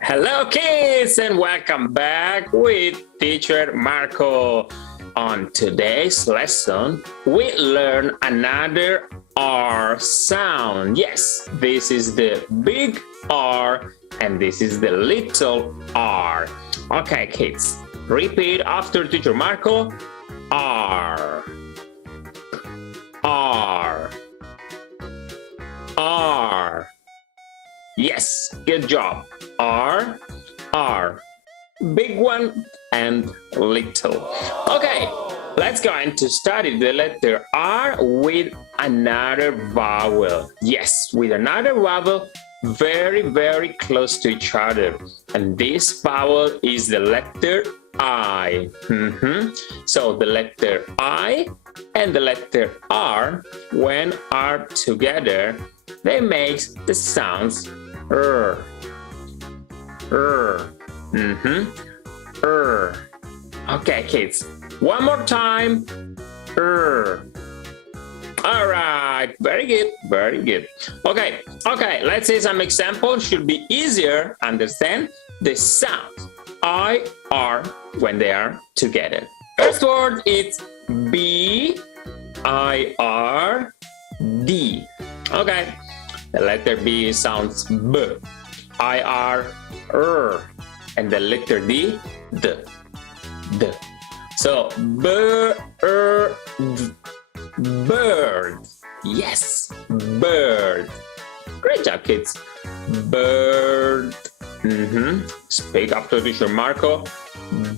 Hello kids and welcome back with teacher Marco. On today's lesson, we learn another R sound. Yes, this is the big R and this is the little R. Okay kids, repeat after teacher Marco. R, R, R. Yes, good job. R, R. Big one and little. Okay, let's go into study the letter R with another vowel. Yes, with another vowel very close to each other. And this vowel is the letter I. So the letter I and the letter R, when are together, they make the sounds R. Okay, kids, one more time. All right, very good. Okay, let's see some examples. Should be easier understand the sound I, R when they are together. First word is B, I, R, D. Okay, the letter B sounds B, I, R, and the letter D, D. So bird, bird. Yes, bird. Great job, kids. Bird. Speak after teacher Marco.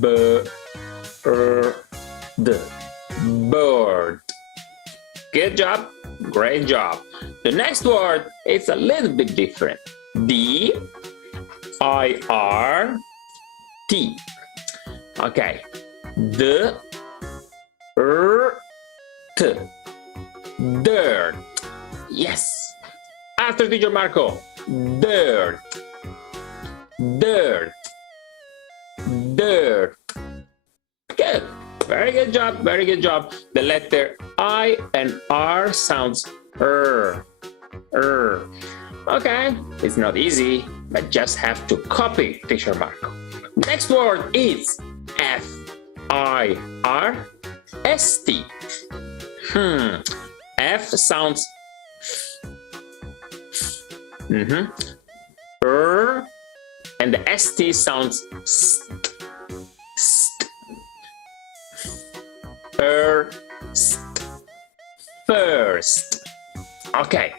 Bird. Bird. Good job. Great job. The next word is a little bit different. D, I, R, T. Okay. D, T. Dirt. Yes. After teacher Marco. Dirt. Dirt. Dirt. Good. Very good job. Very good job. The letter I and R sounds Okay, it's not easy, but just have to copy teacher Marco. Next word is F, I, R, S, T. F sounds and the ST sounds st. First. Okay.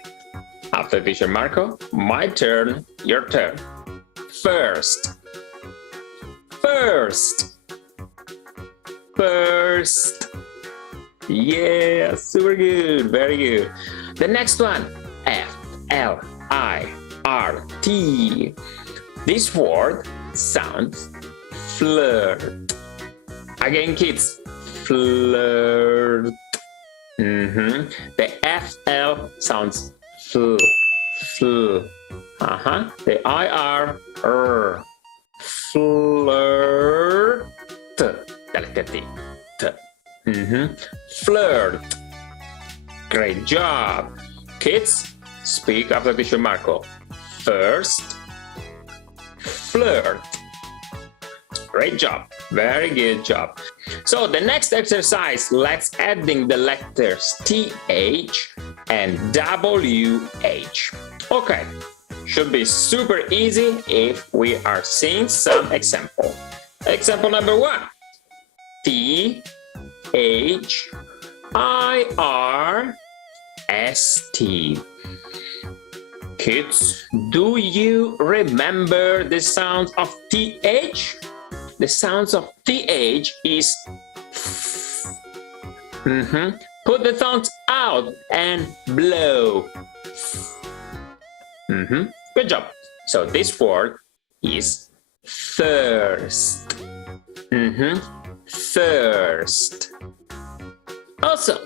After teacher Marco, my turn, your turn. First. Yeah, super good, very good. The next one, F, L, I, R, T. This word sounds flirt. Again, kids, flirt. The FL sounds fl. The IR, flirt. Flirt. Great job. Kids, speak after teacher Marco. First, flirt. Great job. Very good job. So the next exercise, let's adding the letters TH and WH. Okay, should be super easy if we are seeing some example. Example number 1. TH IRST. Kids, do you remember the sound of TH? The sounds of TH is Put the thumbs out and blow. Good job. So this word is thirst. Thirst. Also,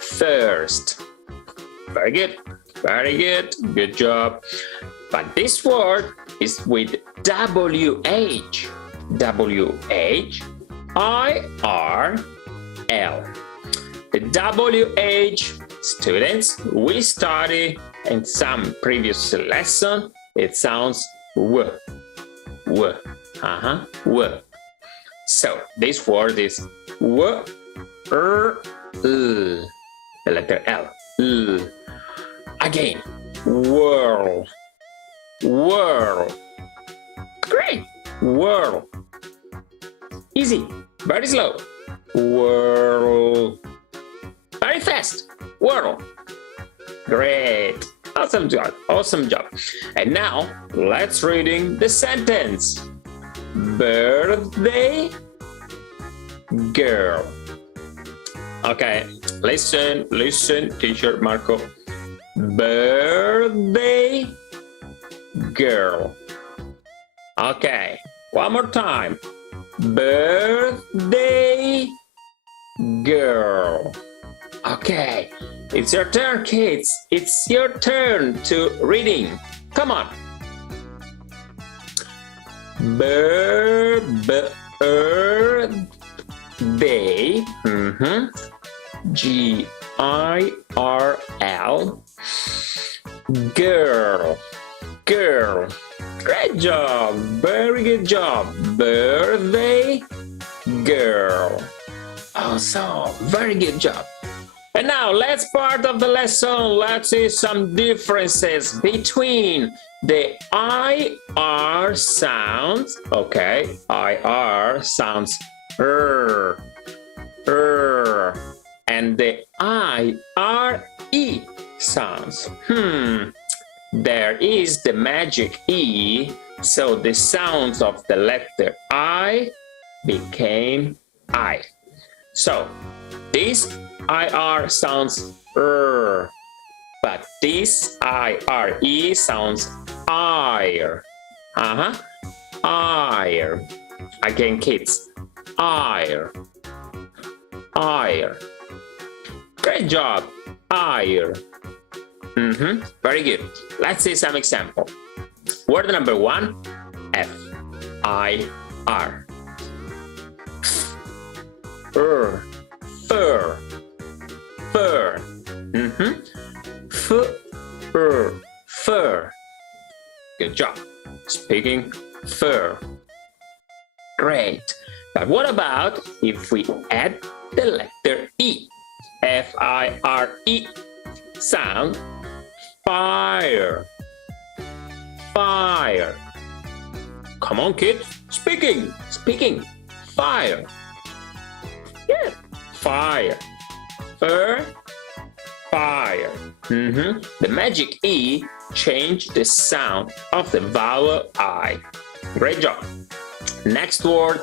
thirst. Very good. Very good. Good job. But this word is with WH. WH, IR, L. The WH, students, we studied in some previous lesson. It sounds W. W. W. So this word is W, L. The letter L. L. Again, whirl. Whirl. Great. Whirl. Easy. Very slow. Whirl. Very fast. Whirl. Great. Awesome job. Awesome job. And now let's reading the sentence. Birthday girl. Okay, listen, teacher Marco. Birthday girl. Okay, one more time. Birthday girl. Okay, it's your turn, kids. It's your turn to reading. Come on. Birthday. Girl. Girl. Girl. Great job. Very good job. Birthday girl. Awesome. Very good job. And now let's part of the lesson. Let's see some differences between the IR sounds. Okay, IR sounds and the IRE sounds. There is the magic E, so the sounds of the letter I became I. So this IR sounds but this IRE sounds IRE. IRE. Again, kids. IRE. IRE. Great job. IRE. Very good. Let's see some example. Word number 1, F-I-R. Fur. Fur. Fur. Fur. Good job. Speaking fur. Great. But what about if we add the letter E? F-I-R-E. Sound. Fire. Fire. Come on, kids. Speaking. Fire. Yeah. Fire. Fur. Fire. The magic E changed the sound of the vowel I. Great job. Next word,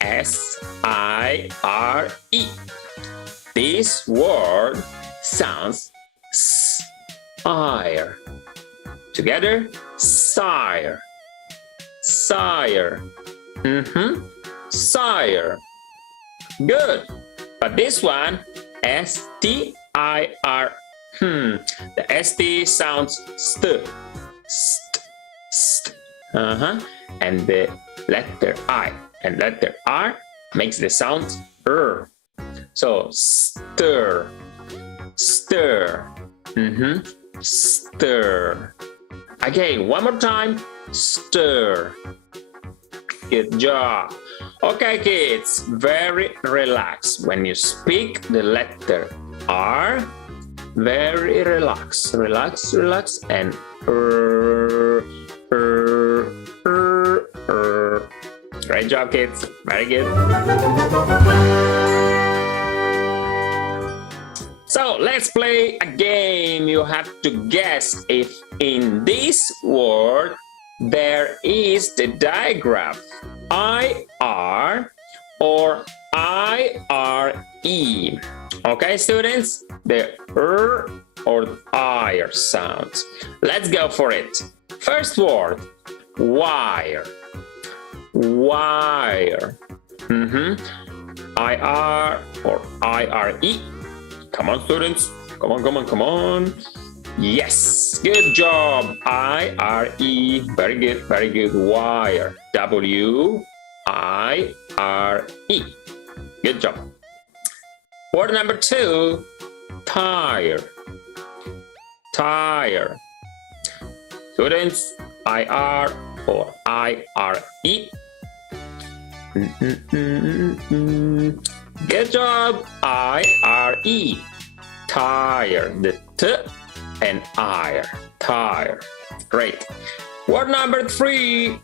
S-I-R-E. This word sounds sire. Together, sire. Sire. Sire. Good. But this one, S-T-I-R. The S-T sounds st. St. And the letter I and letter R makes the sound So stir. Stir. Stir. Again, one more time. Stir. Good job. Okay, kids, very relaxed. When you speak the letter R, very relaxed. Relax, and Great job, kids. Very good. So let's play a game. You have to guess if in this word there is the digraph IR or IRE. Okay, students? The or IR sounds. Let's go for it. First word, wire. Wire. IR or IRE. Come on, students. Come on. Yes, good job. IRE. Very good. Wire. WIRE. Good job. Word number 2, tire. Tire. Students, IR or IRE. Good job, IRE. Tire. The T and IR. Tire. Great. Word number 3,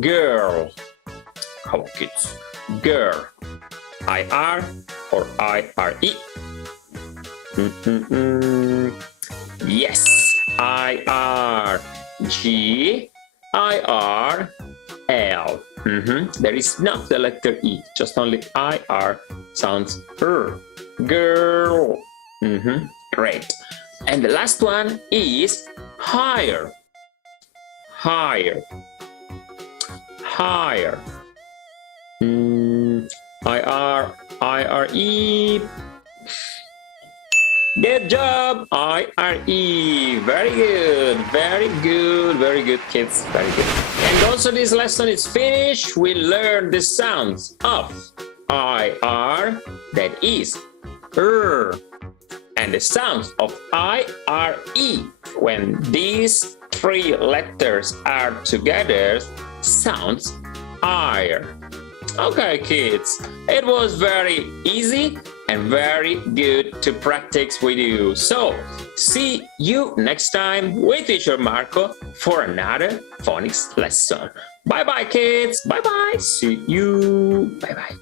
girl. How kids? Girl. IR or IRE? Yes, IR. GIRL. There is not the letter E, just only IR sounds girl. Great. And the last one is higher. Higher. Higher. IR, IRE. Good job, IRE. Very good, very good, very good, kids. Very good. And also this lesson is finished. We learned the sounds of IR, that is and the sounds of IRE. When these 3 letters are together, sounds IRE. Okay, kids, it was very easy and very good to practice with you. So, see you next time with teacher Marco for another phonics lesson. Bye-bye, kids. Bye-bye. See you. Bye-bye.